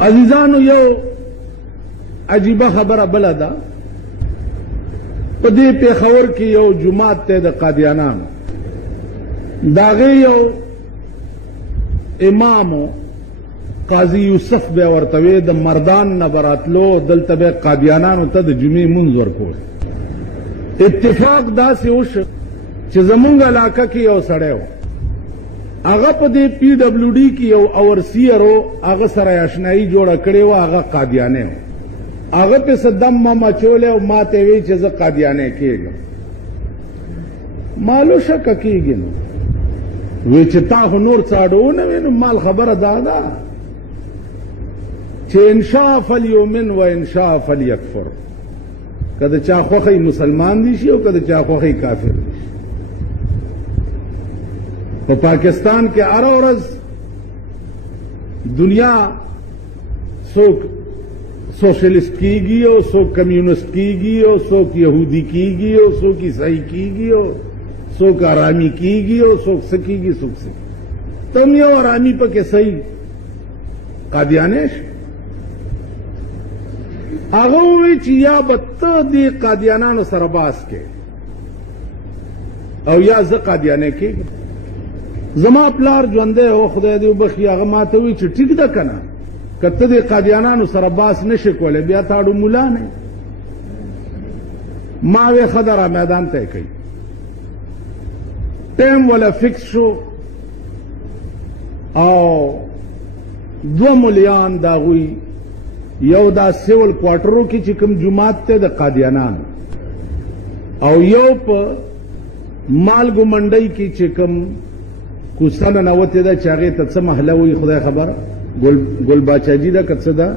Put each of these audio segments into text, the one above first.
عزیزانو یو عجیبه خبره بله ده په دې پېښور کې یو جومات دی د قادیانانو د هغې یو امامو قاضي یوسف به ورته وی د مردان نه به راتلو دلته به قادیانانو ته د جمعې مونځ ورکول اتفاق داسې وشو چې زمونږ علاقه کې یو سړی و هغه په دې پی ډبلیو ډي کې یو اورسیر و هغه سره اشنایي جوړه کړې وه هغه قادیانی و هغه پسې دم مم اچولی او ما ته وی چې زه قادیانی کېږم مالو شکه کېږي نو وی چې تا خو نور څه اډونه وی نو مال خبره دا ده چې انشاء فلیؤمن و انشاء فلیکفر که د چا خوښی مسلمان دي شي او که د چا خوښی کافر دي شي په پاکستان کې هره ورځ دنیا څوک سوشلسٹ کیږي او څوک کمیونسٹ کیږي او څوک یهودي کیږي او څوک عیسائی کیږي او څوک آرامي کیږي او څوک څه کیږي څوک څه تم یو آرامي پکې صحیح قادیانی شي هغه ووی چې یا به ته دې قادیانانو سره باس کې او یا زه قادیانی کېږم زما پلار ژوندی و خدای دې وبخي هغه ما ته وی چې ټیک ده که نه که ته دې قادیانانو سره باس نه شې کولی بیا تا اړو ملا نه ما وی ښه ده را میدان ته یې کوي ټیم وله فکس شو او دوه ملیان د هغوی یو دا سیول کوارټرو کې چې کوم جومات ته د قادیانانو او یو په مالګو منډۍ کې چې کوم کوڅه ننوتې ده چې هغې ته څه محله وایي خدای خبره ګل باچاجي ده که څه ده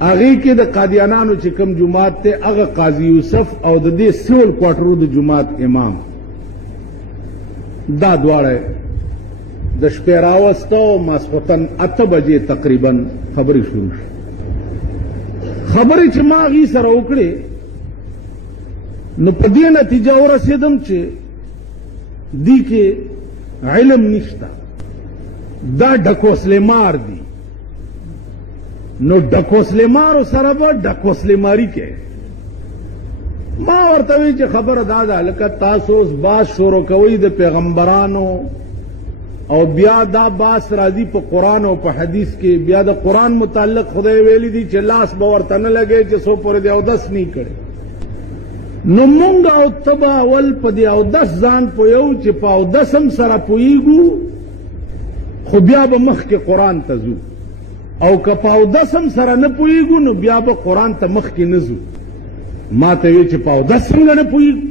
هغې کې د قادیانانو چې کوم جومات ته هغه قاضي یوسف او د دې سیول کوارټرو د جومات امام دا دواړه د شپې راوسته او ماسخوتن 8 بجې تقریبا خبرې شروع شوې خبرې چې ما هغې سره وکړې نو په دې نتیجه ورسېدم چې دې کې علم نشته دا ډکوسلمار دي نو ډکوسلمارو سره به ډکوسلماري کوي ما ورته وی چې خبره دا ده لکه تاسو اوس باس شروع کوئ د پیغمبرانو او بیا دا باس راځي په قرآن او په حدیث کې بیا د قرآن متعلق خدای ویلی دي چې لاس به ورته نه لګی چې څو پورې د اودس نه کړي نو مونږ او ته به اول په د اودس ځان پوهیو چې په اودس هم سره پوهیږو خو بیا به مخکې قرآن ته ځو او که په اودس هم سره نه پوهیږو نو بیا به قرآن ته مخکې نه ځو ما ته وی چې په اودس څنګه نه پوهیږو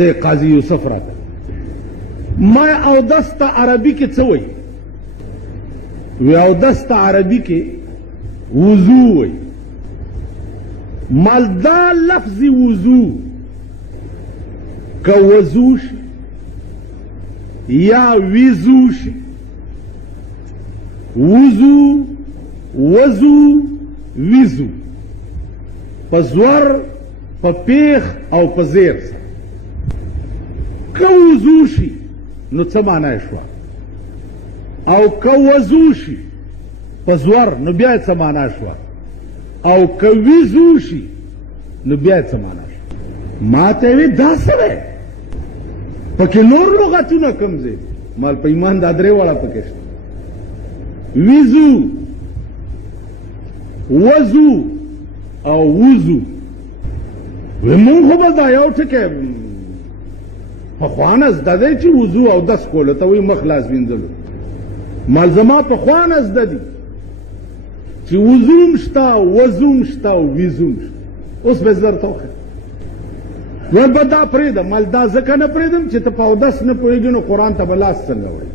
د قاضي یوسف راته ما اودس ته عربي کې څه وایي وی اودس ته عربي کې وضو وایي مال دا لفظ وضو که وضو شي یا وضو شي وضو وضو وضو په زور په پیخ او په زیر سره که وضو شي نو څه معنا یې شوه او که وضو شي په زور نو بیا یې څه معنا شوه او که وضو شي نو بیا یې څه معنا شوه ما ته یې وی دا څه دی پکې نور لغتونه کوم ځای مال په ایمان دا درې واړه پکې شته وضو وضو او وضو وی مونږ خو به دا یو ټکی پخوانه زده دی چې وضو او دس کولو ته وایي مخ لاس وینځلو مال زما پخوانه زده دي چې وضو هم شته وضو هم شته او وضو هم شته اوس به زه درته وښیم ویل به دا پرېږدم مال دا ځکه نه پرېږدم چې ته په اودس نه پوهېږې نو قرآن ته به لاس څنګه وایي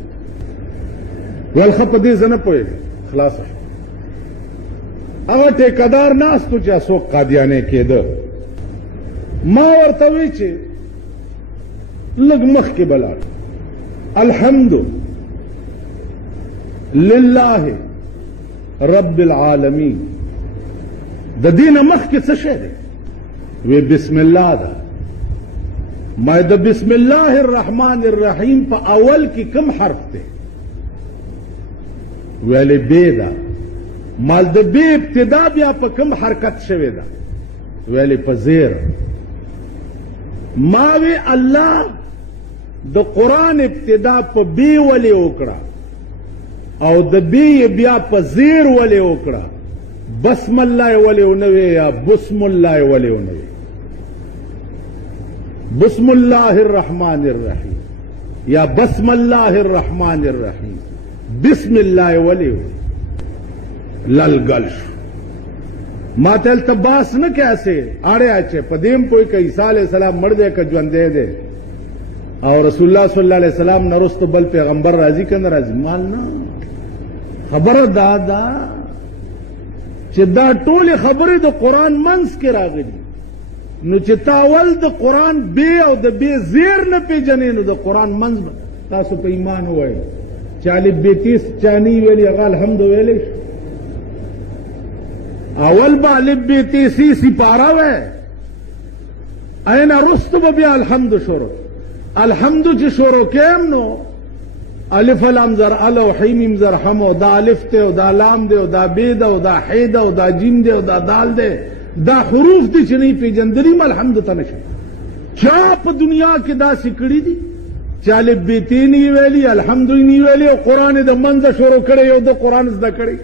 ویل ښه په دې زه نه پوهېږم خلاصه شو هغه ټیکهدار ناست و چې څوک قادیانی کېده ما ورته وی چې لږ مخکې به لاړ الحمد لله رب العالمین د دې نه مخکې څه شی دی وی بسم الله ده ما د بسم الله الرحمن الرحیم په اول کې کوم حرف دی ویلې بې ده مال د بی ابتدا بیا په کوم حرکت شوی ده ویلې په زیر ما وی الله د قرآن ابتدا په بی ولې وکړه او د بی بیا په زیر ولې وکړه بسم الله ولې ونوي یا بسم الله ولې ونوي بسم الله الرحمن الرحیم یا بسم الله الرحمن الرحیم بسم الله ولې للگل شو ما ته التباس نه کیسے اړه اچ پدیم کوئی کہ عیسی علیہ السلام مړ دے ک ژوند دے او رسول الله صلی الله علیه وسلم نرست بل پیغمبر راضی کنه راضی مال نه خبر دادا چې دا ټول خبره د قران منځ کې راغلي نو چې تاول د قران بی او د بی زیر نه پیژنې نو د قران منځ تاسو په ایمان وای چالی بیتیس چانی ویلی هغه الحمد ویلی اول با الف بیتیسی سپارا وے اینا رست بیا الحمد شروع الحمد چې شروع کېم نو الف لام زر الو حیم زر حم او دا الف ته او دا لام دی او دا بی ده او دا حی ده او دا جیم دی او دا دال دی دا حروف دي چې نه پیژندلی م الحمد ته نشي چا په دنیا کې دا سکړی دي چاله بیتی نی ویلی الحمد نی ویلی او قران د منځ شروع کړي یو د قران زده کړي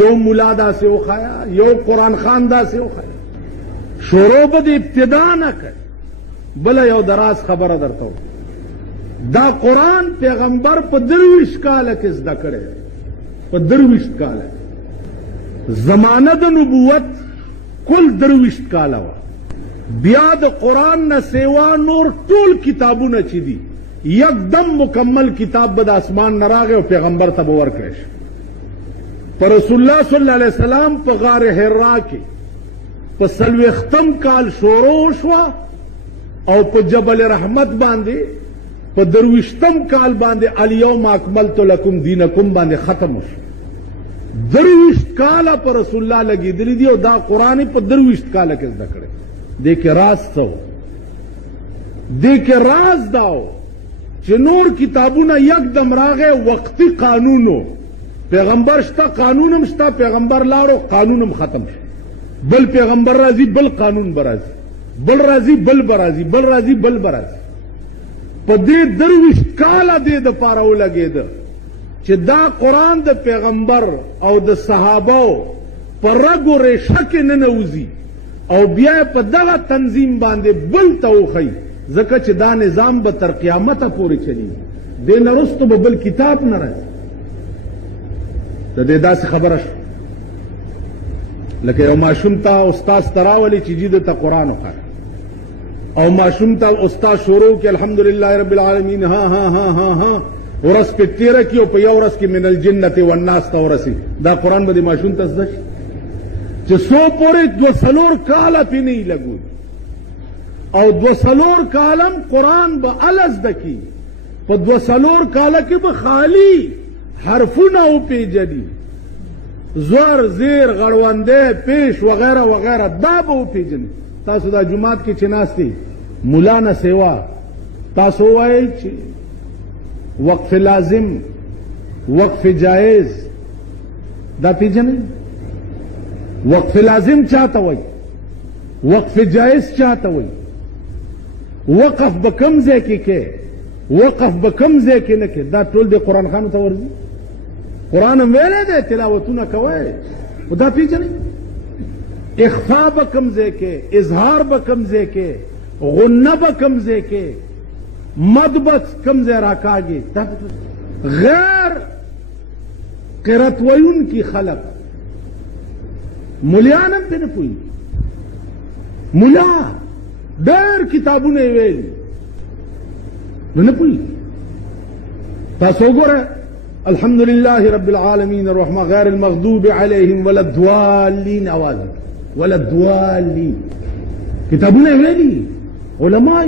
یو مولا دا سے وخایا یو قران خان دا سے وخایا شروع به ابتدا نه کړ بل یو دراز خبره درته دا قرآن پیغمبر په 23 کاله کې زده کړی په 23 کاله زمانه د نبوت کل 23 کاله وه بیا د قرآن نه سیوا نور ټول کتابونه چې دي یکدم مکمل کتاب به د اسمان نه راغی او پیغمبر ته به ورکړی شي په رسول الله صلی الله علیه وسلم په غار حرا کې په 40 کال شروع شوه او په جبل رحمت باندې په 23 کال باندې الیوم اکملت لکم دینکم باندې ختم شو 23 کال پر رسول الله لګیدلی دی او دا قران په 23 کال کې زده کړی دې کې راز څه دې کې راز داو چې نور کتابونه یکدم راغې وقتی قانونو پیغمبر شته قانونم شته پیغمبر لاړو قانونم ختم شو بل پیغمبر راځي بل قانون برازي بل راځي بل برازي بل راځي بل برازي په دې 23 کاله دې د پاره ولګېده چې دا قرآن د پیغمبر او د صحابو په رګو ریشه کې ننوځي او بیا په دغه تنظیم باندې بل ته وښیي ځکه چې دا نظام به تر قیامته پورې چلیږي دې نه وروسته به بل کتاب نه راځي د دې داسې خبره شوه لکه یو ماشوم ته استاد ته راولي چې جي دته قرآن وښایه او ماشوم ته استاد شروع کې الحمدلله رب العالمین ها ها ها ها ها ورځ په تیره کې او په یو ورځ کې من الجنة والناس ته ورسي دا قرآن به د ماشوم ته زده شي چې څو پورې 2 کاله پې نه یې لګوي او 2 کالم قرآن به اله زده کي په 2 کاله کې به خالي حرفونه وپېژني زور زیر غړونده پیش وغیرہ وغیرہ دا به وپېژني تاسو دا جماعت کې چې ناستي مولا نه سیوا تاسو وایئ چې وقف لازم وقف جائز دا پیژنئ وقف لازم چاته وایي وقف جائز چاته وایي وقف به کوم ځای کې کې وقف به کوم ځای کې نه کې دا ټول د قرآن خانو ته ورځي قرآن هم ویلی دی تلاوتونه کوئ خو دا پیژنئ اخفا به کم ځای کې اظهار به کم ځای کې غنه به کم ځای کې مد به کم ځای راکاږي غیر قرت ویونکي خلق ملیان هم پې نه پوهېږي ملا ډېر کتابونه یې ویلي نو نه پوهېږي تاسو وګورئ الحمدلله رب العالمین الرحمن غیر المغضوب علیهم ولا الضالین اواز ولا الضالین کتابونه ویلي علماء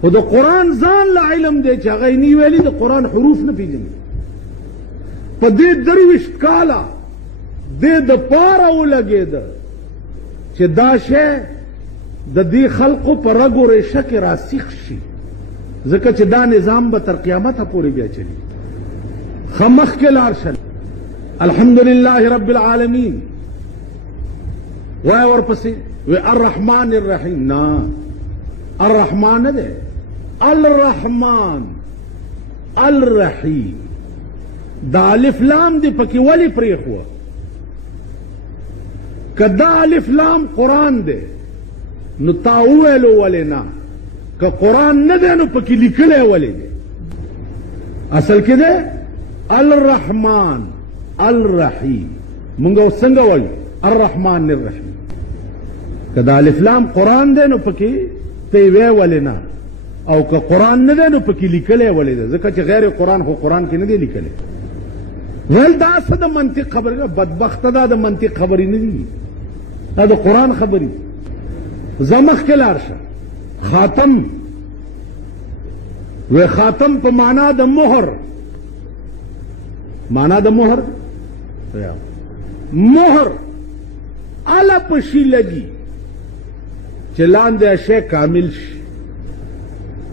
خو د قرآن ځان له علم دی چې هغه یې نه ویلي د قرآن حروف نه پېژني په دې 23 کاله دې دپاره ولګېده چې دا شی د دې خلقو په رګو ریشه کې راسیخ شي ځکه چې دا نظام به تر قیامته پورې بیا چلي ښه مخکې لاړ شل الحمدللہ رب العالمین وای ورپسې وی الرحمن الرحیم نا الرحمن نه ده الرحمن الرحیم دا الف لام دی پکې ولی پریخوه که دا الف لام قرآن دی نو تا وویلو ولی نه که قرآن نه دی نو پکې لیکلی ولی دی اصل کې دی الرحمن الرحیم مونږ څنګه وایو الرحمن الرحیم که دا الف لام قرآن دی نو پکې ته وی ولی نه او که قرآن نه دی نو پکې لیکلی ولی دی ځکه چې غیر قرآن خو قرآن کې نه دی لیکلی ویل دا څه د منطق خبرې بدبخته دا د منطق خبرې نه دي دا د قرآن خبرې زه مخکې لاړ شه خاتم وی خاتم په معنا د مهر معنا د مهر مهر اله په شي لګي چې لاندې شی کامل شي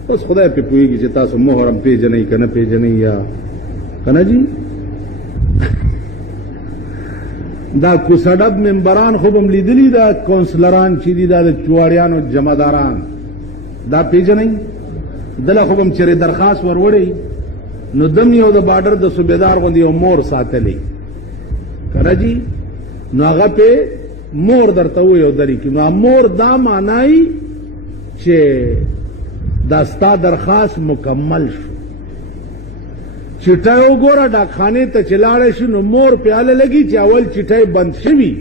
بس خدای پې پوهېږي چې تاسو مهر هم پېژنئ که نه پېژنئ یا که نه جي دا کوسډب ممبران خو به م لیدلي دا کونسلران چې دي دا د چواړیانو جمعداران دا پېژنئ دله خو به م چېرې درخواست وروړی نو دم یو د باډر د صوبېدار غوندې یو مور ساتلی که نه جي نو هغه پې مور درته وویو درې کې نو مور دا معنی چې دا ستا درخواست مکمل شو چټای وګوره ډاکخانې ته چې لاړی شي نو مور پیاله لګي چې اول چټای بند شوي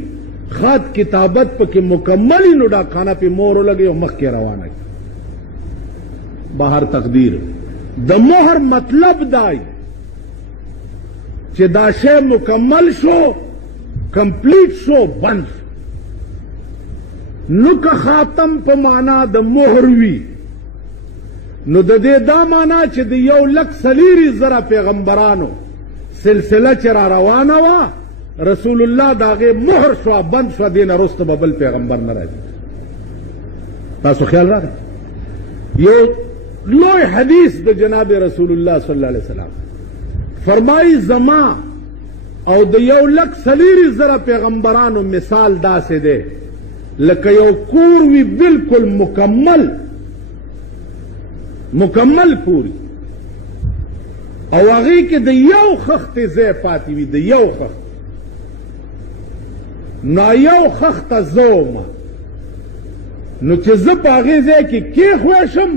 خط کتابت پکې مکمل نو ډاکخانه پې مور ولګي او مخکې روانه کړي بهر تقدیر د مهر مطلب دای چې دا شی مکمل شو کمپلیٹ شو بند شو نو که خاتم په معنا د مهر وي نو د دې دا معنا چې د 1,40,000 پیغمبرانو سلسله چې را روانه وه رسول الله د هغې مهر شوه بند شوه دې نه وروسته به بل پیغمبر نه راځي تاسو خیال راغی یو لوی حدیث د جناب رسول الله صلی الله علیه وسلم فرمایي زما او د 1,40,000 پیغمبرانو مثال داسې دی لکه یو کور وي بالکل مکمل پوری او هغې کې د یو خښتې ځای پاتې وي د یو خښت نو یو خښته زه ومه نو چې زه په هغې ځای کې کېښویشم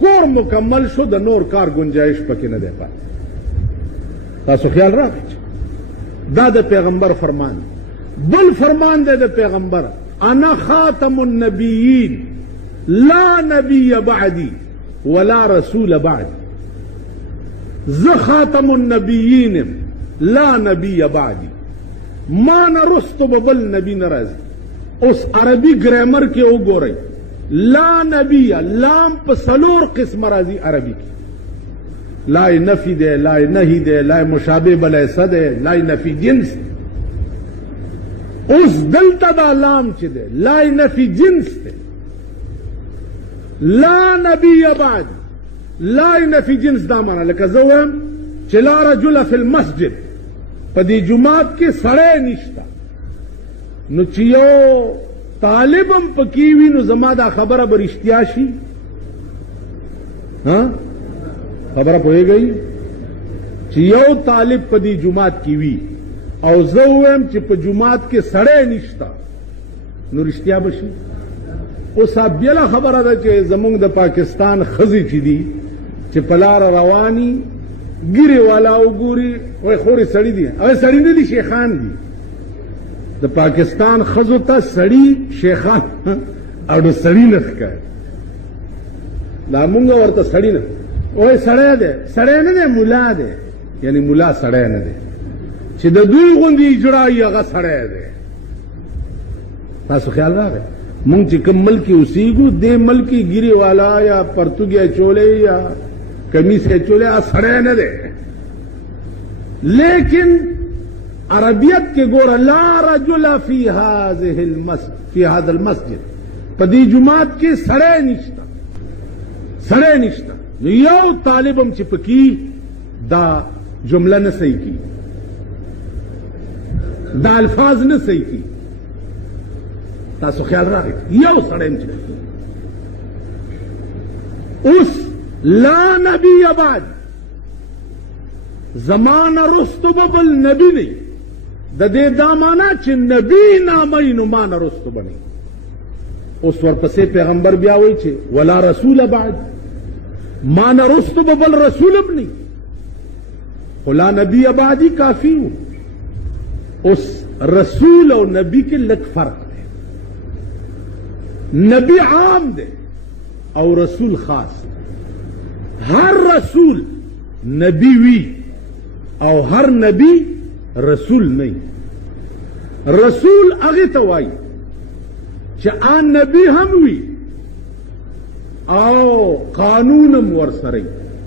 کور مکمل شو د نور کار گنجایش پکې نه دی پاتې تاسو خیال راغی دا د پیغمبر فرمان بل فرمان دی د پیغمبر انا خاتم النبیین لا نبی بعدی ولا رسول بعد ز خاتم النبیین لا نبی بعدی ما نرستو ببل نبی نرازی اس عربی گرامر کے وګورئ لا نبی لام په 4 قسم راځي عربی کی لا نفی دے لا نهی دے لا مشابه بلیس دے لا نفی جنس اس دلتا دا لام چی دے لا نفی جنس دے لا نبی بعد لا نفی جنس دا مانا لکه زویم چې لا رجل فی المسجد پا دی جماعت کے سڑے نشتا نو چې یو طالبم پکیوی نو زما دا خبره برشتیا شي خبره پوهیږئ چې یو طالب په دی جماعت کې وي او زه ووایم چې په جماعت کې سړی نشته نو رښتیا به شي اوس بله خبره ده چې زموږ د پاکستان ښځې چې دي چې په لاره رواني ګیرې والا وګوري وایي خورې سړي دي هغه سړي نه دي شیخان دي د پاکستان ښځو ته سړي شیخان او د سړي نه ښکاري دا مونږ ورته سړي نه وای سړی دی سړی نه دی ملا دی یعنی ملا سړی نه دی چې د دوی غوندې اجرایي هغه سړی دی تاسو خیال راغی مونږ چې کوم ملک کې اوسېږو دې ملک کې ګیرې والا یا پرتوګ اچولی یا کمیس اچولی هغه سړی نه دی لیکن عربیت کې ګوره لا رجل فی هذا المسجد په دې جماعت کې سړی نشته سړی نشته نو یو طالبم چې پکې دا جمله نه صحیح کی دا الفاظ نه صحیح کی تاسو خیال راغی یو سړی چې اوس لا نبی بعد زمانه رستو به بل نبی نه د دې دا معنا چې نبی نامه نو مان رستو بني اوس ورپسې پیغمبر بیا وایي چې ولا رسول بعد مان رستو به بل رسول بني ولا نبی بعدی کافی ہو اس رسول اور نبی کے لگ فرق ہے نبی عام دے اور رسول خاص ہر رسول نبی وی اور ہر نبی رسول نہیں رسول اگے توائی چان نبی ہم وی او قانون ورسرئی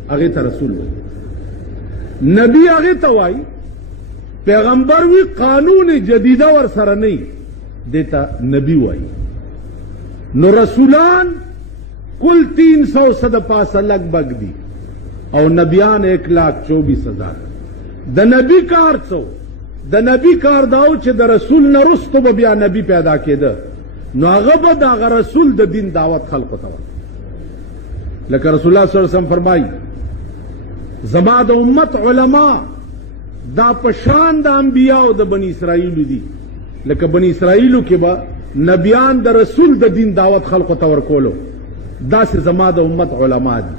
اگے تا رسول وی نبی آگے توائی پیغمبر بھی قانون جدیدہ ور سر نہیں دیتا نبی وائی نو رسولان کل 300 پاس لگ بگ دی اور نبیان 1,24,000 د نبی کار څو د نبی کار داو چې د رسول نه رستو به بیا نبی پیدا کېده نو هغه به د هغه رسول د دین دعوت خلقو ته لکه رسول الله صلی الله علیه وسلم فرمایي زما د امت علماء دا پشان د انبیاء د بنی اسرائیل دي لکه بنی اسرائیل کې با نبیان د رسول د دین دعوت خلقو ته ورکولو دا سه زما د امت علماء دي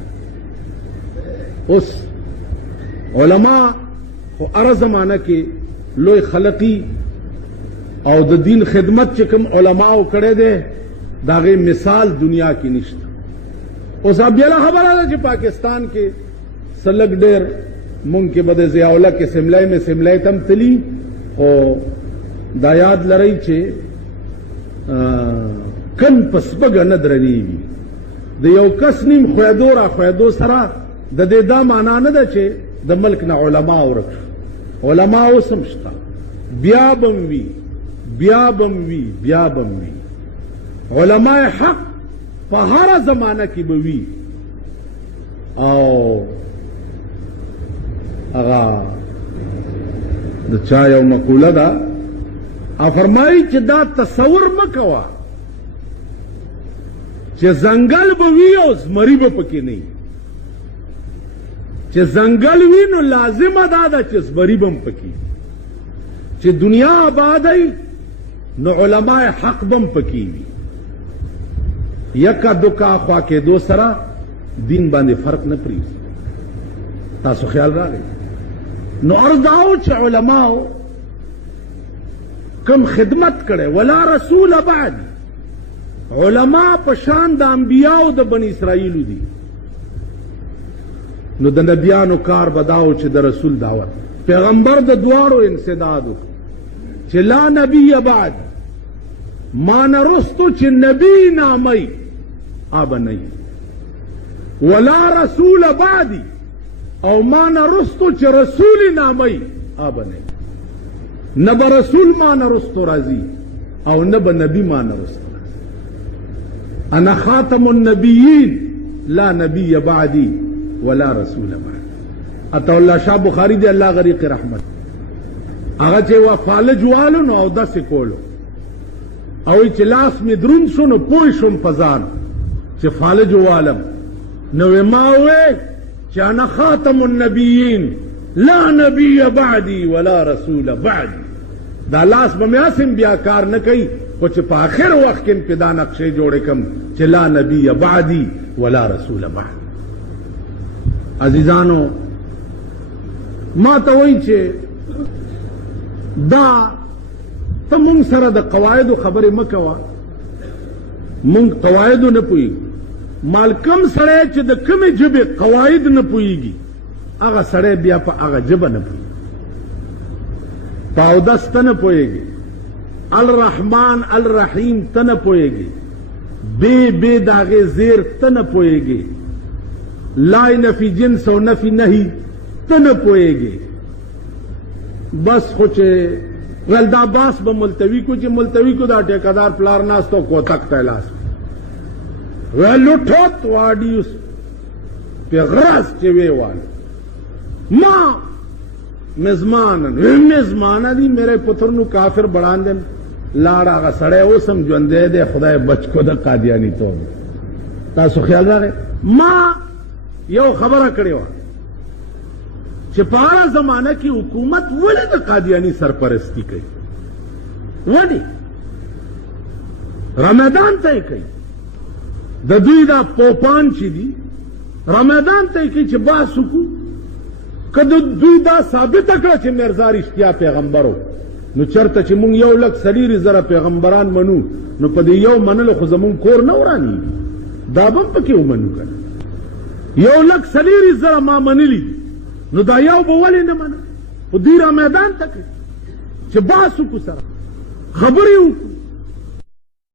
اوس علماء خو ار زمانہ کې لوی خلقی او د دین خدمت چې کوم علماء کړه دي داغه مثال دنیا کې نشته اوس بیا خبره ده چې پاکستان کې سلک ډیر مونږ کې بده ضیاءالله کې سملای میں سملای تم تلی او دا یاد لرئ چې کن پسبګ نه درنیږي د یو کس نیم خویدو را خویدو سره د دې دا معنا نه ده چې د ملک نه علما ورک علما اوسم شته بیا بم وی بیا بم وی بیا بم وی علماء حق په هر زمانہ کې به وی او اغا د چا یو مقوله ده فرمایي چې دا تصور مکوا چې زنګل به وي او زمری به پکې نه چې زنګل وي نو لازمه ده چې زمری به پکې چې دنیا آبادی نو علماء حق بم پکې وي یکا دوکا خوا کې دو سره دین باندې فرق نه پریږدي تاسو خیال راغی نو ارزاو چې علماء کم خدمت کړي ولا رسول بعد علماء پشان د انبیاء د بنی اسرائیل دي نو د نبیانو کار بداو چې د رسول دعوت پیغمبر د دواړو انسداد چې لا نبی بعد ما نرستو چې نبی نامي اب نه ولا رسول بعدی او ما نرستو چې رسول نامي اب نه نه به رسول ما نرستو راځي او نه به نبی ما نرستو راځي انا خاتم النبیین لا نبی بعدی ولا رسول بعد عطا الله شاه بخاری دی الله غریق رحمت هغه چې وا فالج والو نو او داسې کولو او چې لاس می درون شو نو پوه شم پزان چې فالج والم نو ما وې چې انا خاتم النبیین لا نبی بعدی ولا رسول بعدی دا لاس به میاسم بیا کار نه کوي خو چې په آخر وخت کې په دا نقشې جوړې کم چې لا نبی بعدی ولا رسول بعد عزیزانو ما ته وایي چې دا ته مونږ سره د قواعدو خبرې مه کوه مونږ قواعدو نه پوهېږو مال کم سړی چې د کمې ژبې قواعد نه پوهېږي هغه سړی بیا په هغه ژبه نه پوهېږي په اودس ته نه پوهېږي الرحمن الرحیم ته نه پوهېږي بې د هغې زیر ته نه پوهېږي لا نفي جنس او نفي نهي ته نه پوهېږي بس خو چې ول دا باس به ملتوي کو چې ملتوي کو دا ټیکادار پلار ناستو کوتک ته لاس ولوټوت واډیوس په غرس چې ویوال ما میزمانه دی میرے پتر نو کافر بڑان دن لاړه هغه سړی اوس هم ژوندی دی خدای بچ کو د قادیاني توب تاسو خیال راغی ما یو خبره کړې وه چې په هغه زمانه کې حکومت ولې د قادیاني سرپرستی کوي ولې رمضان ته یې کوي د دوی دا پوپان چې دي رمضان ته یې کوي چې بحث وکړو که د دوی دا ثابته کړه چې میرزا رښتیا پیغمبر و نو چرته چې مونږ 1,40,000 پیغمبران منو نو په دې یو منلو خو زمونږ کور نه ورانېږي دا به هم پکې ومنو که نه 1,40,000 ما منلي دي نو دا یو به ولې نه منه خو دوی را میدان ته کوي چې بحث وکړو سره خبرې وکړو